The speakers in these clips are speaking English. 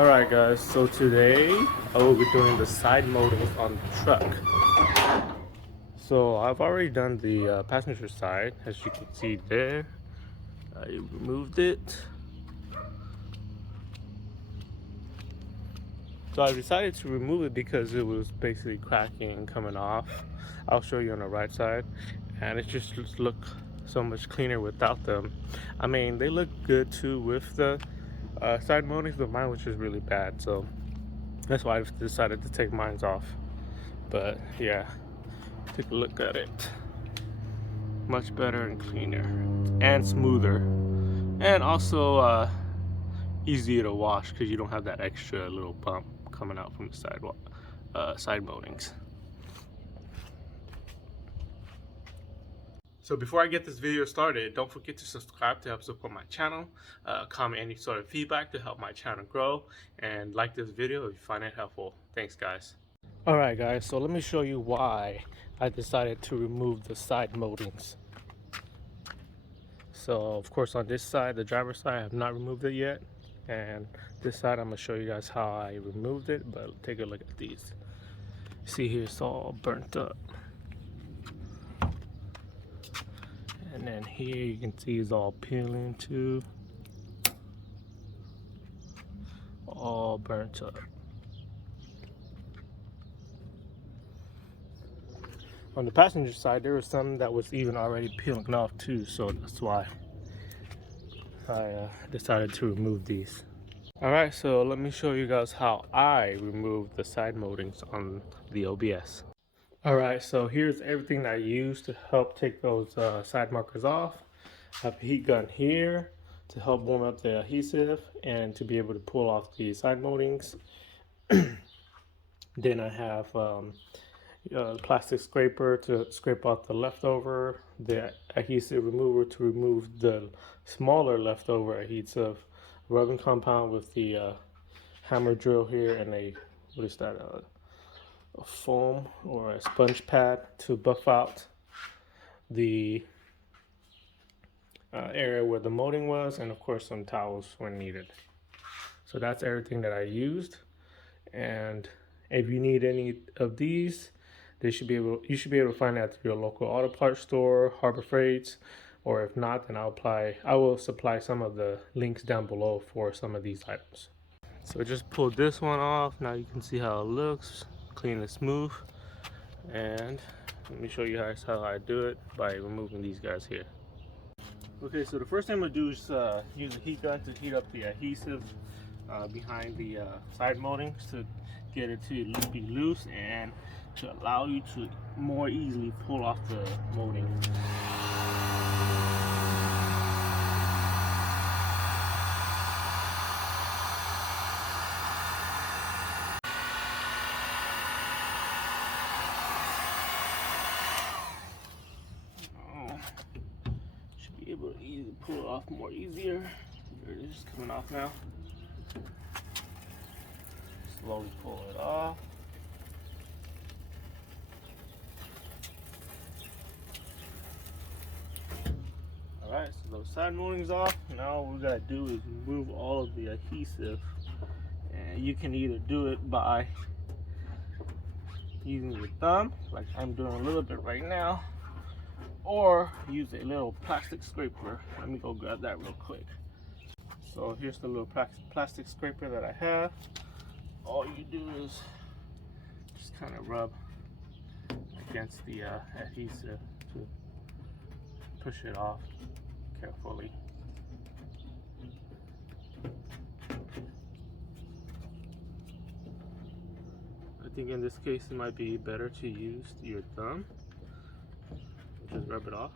Alright guys, so today I will be doing the side moldings on the truck. So I've already done the passenger side, as you can see there. I removed it. So I decided to remove it because it was basically cracking and coming off. I'll show you on the right side, and it just look so much cleaner without them. I mean, they look good too with the side moldings, but mine was just really bad, so that's why I decided to take mine off. But yeah, take a look at it. Much better and cleaner and smoother, and also easier to wash because you don't have that extra little bump coming out from the side moldings. So before I get this video started, don't forget to subscribe to help support my channel, comment any sort of feedback to help my channel grow, and like this video if you find it helpful. Thanks guys. Alright guys, so let me show you why I decided to remove the side moldings. So of course on this side, the driver's side, I have not removed it yet. And this side I'm going to show you guys how I removed it, but take a look at these. See here, it's all burnt up. And then here you can see it's all peeling too. All burnt up. On the passenger side, there was some that was even already peeling off too, so that's why I decided to remove these. Alright, so let me show you guys how I removed the side moldings on the OBS. Alright, so here's everything that I used to help take those side markers off. I have a heat gun here to help warm up the adhesive and to be able to pull off the side moldings. Then I have plastic scraper to scrape out the leftover, the adhesive remover to remove the smaller leftover adhesive, rubbing compound with the hammer drill here, and a foam or a sponge pad to buff out the area where the molding was, and of course some towels when needed. So that's everything that I used, and if you need any of these, you should be able to find that through your local auto parts store, Harbor Freights, or if not, then I will supply some of the links down below for some of these items. So just pull this one off. Now you can see how it looks, clean and smooth. And let me show you guys how I do it by removing these guys here. Okay, so the first thing I'm gonna do is use a heat gun to heat up the adhesive behind the side moldings to get it to be loose and to allow you to more easily pull off the molding. Should be able to easily pull it off more easier. There it is, coming off now. Slowly pull it off. Alright, so those side moldings off. Now all we gotta do is remove all of the adhesive. And you can either do it by using your thumb, like I'm doing a little bit right now, or use a little plastic scraper. Let me go grab that real quick. So here's the little plastic scraper that I have. All you do is just kind of rub against the adhesive to push it off carefully. I think in this case it might be better to use your thumb. Just rub it off.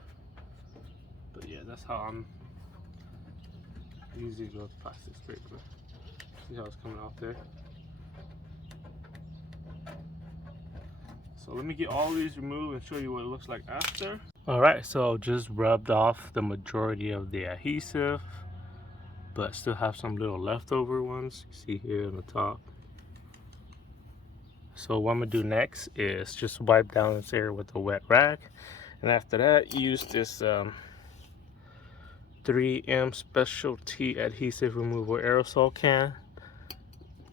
But yeah, that's how I'm using the plastic scraper. See how it's coming off there? So let me get all these removed and show you what it looks like after. Alright, so just rubbed off the majority of the adhesive, but still have some little leftover ones. You see here on the top. So what I'm gonna do next is just wipe down this area with a wet rag, and after that use this 3M specialty adhesive removal aerosol can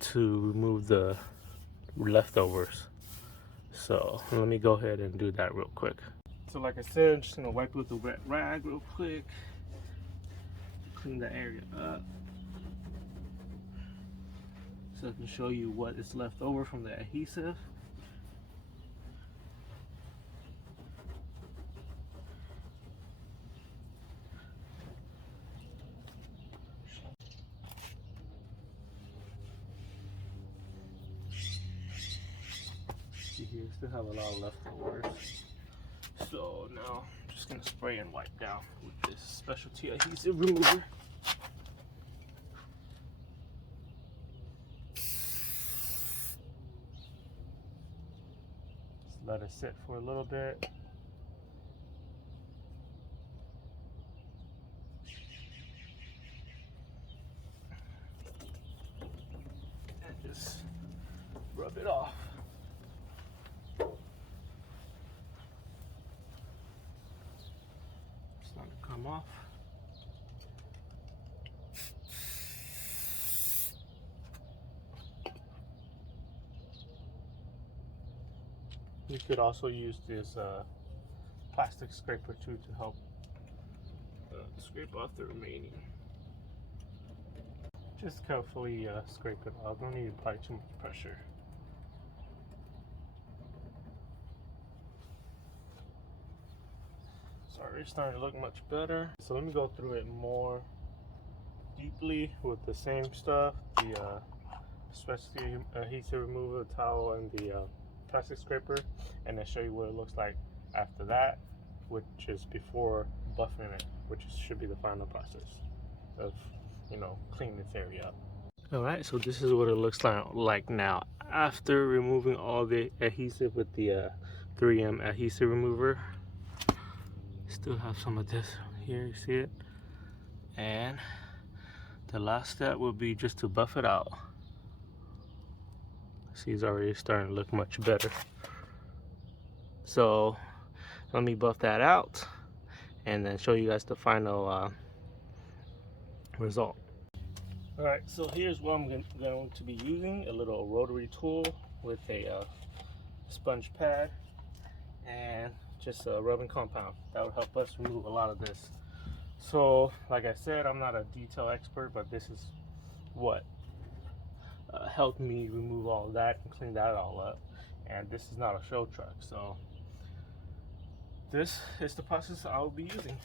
to remove the leftovers. So let me go ahead and do that real quick. So like I said, I'm just gonna wipe with the wet rag real quick, clean the area up, so I can show you what is left over from the adhesive. See here, still have a lot of leftovers. So now I'm just gonna spray and wipe down with this specialty adhesive remover. Just let it sit for a little bit. And just rub it off. Come off. You could also use this plastic scraper too to help scrape off the remaining. Just carefully scrape it off. Don't need to apply too much pressure. It's starting to look much better. So let me go through it more deeply with the same stuff, the specialty adhesive remover, the towel, and the plastic scraper, and then show you what it looks like after that, which is before buffing it, which should be the final process of, you know, cleaning this area up. All right, so this is what it looks like now after removing all the adhesive with the 3M adhesive remover. Still have some of this here, you see it? And the last step will be just to buff it out. See, it's already starting to look much better. So let me buff that out and then show you guys the final result. All right, so here's what I'm going to be using: a little rotary tool with a sponge pad and just a rubbing compound. That would help us remove a lot of this. So like I said, I'm not a detail expert, but this is what helped me remove all of that and clean that all up. And this is not a show truck, so this is the process I will be using.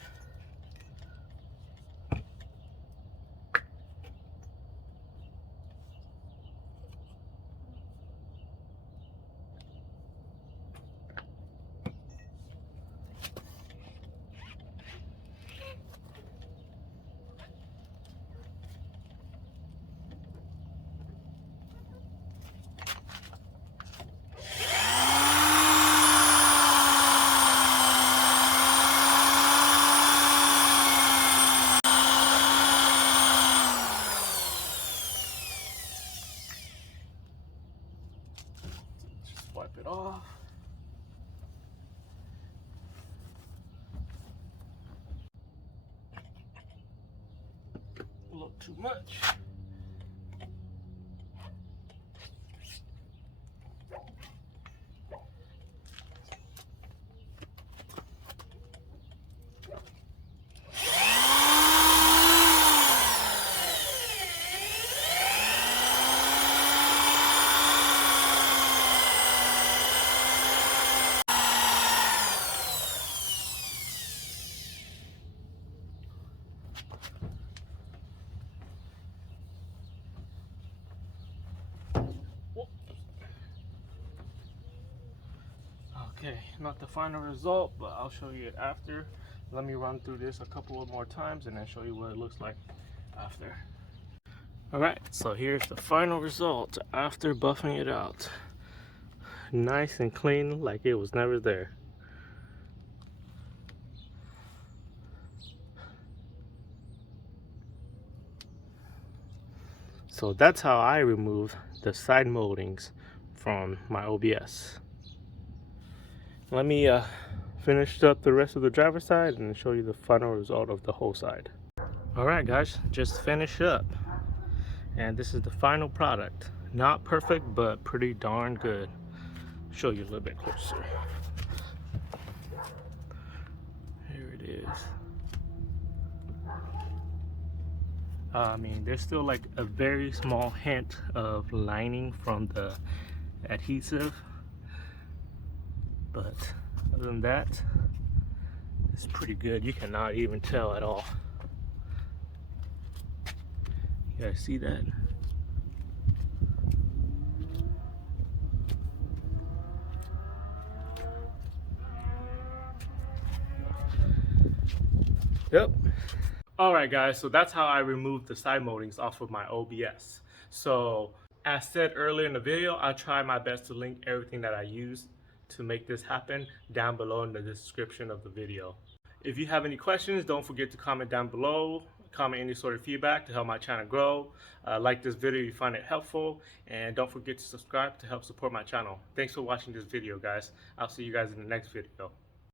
Wipe it off. A little too much. Okay, not the final result, but I'll show you it after. Let me run through this a couple of more times and then show you what it looks like after. Alright, so here's the final result after buffing it out. Nice and clean, like it was never there. So that's how I remove the side moldings from my OBS. Let me finish up the rest of the driver's side and show you the final result of the whole side. Alright guys, just finished up. And this is the final product. Not perfect, but pretty darn good. Show you a little bit closer. Here it is. I mean, there's still like a very small hint of lining from the adhesive, but other than that, it's pretty good. You cannot even tell at all. You guys see that? Yep. Alright guys, so that's how I removed the side moldings off of my OBS. So as said earlier in the video, I'll try my best to link everything that I used to make this happen down below in the description of the video. If you have any questions, don't forget to comment down below. Comment any sort of feedback to help my channel grow. Like this video if you find it helpful, and don't forget to subscribe to help support my channel. Thanks for watching this video, guys. I'll see you guys in the next video.